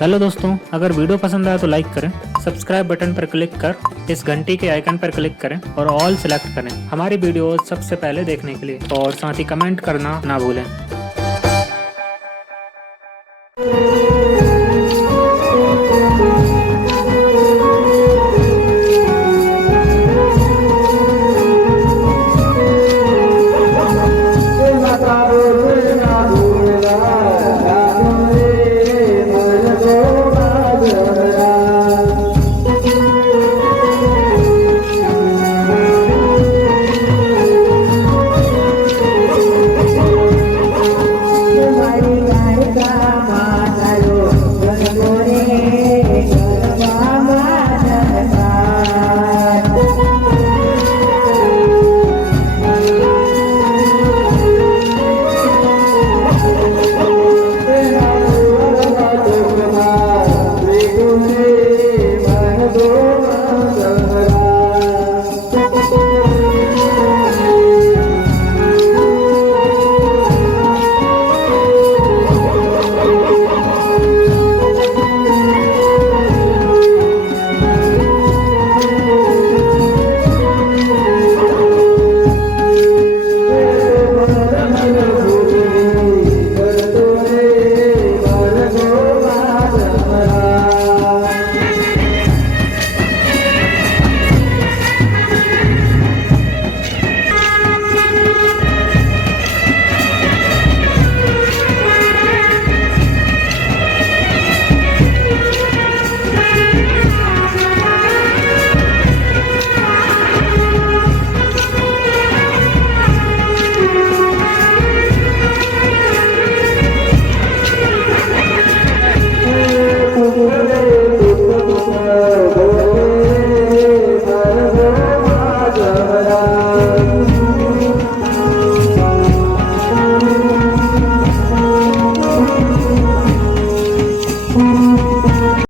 Hello दोस्तों, अगर video पसंद आया तो लाइक करें, सब्सक्राइब बटन पर क्लिक कर इस घंटी के आइकन पर क्लिक करें और ऑल सिलेक्ट करें हमारी वीडियो सबसे पहले देखने के लिए और साथ ही कमेंट करना ना भूलें।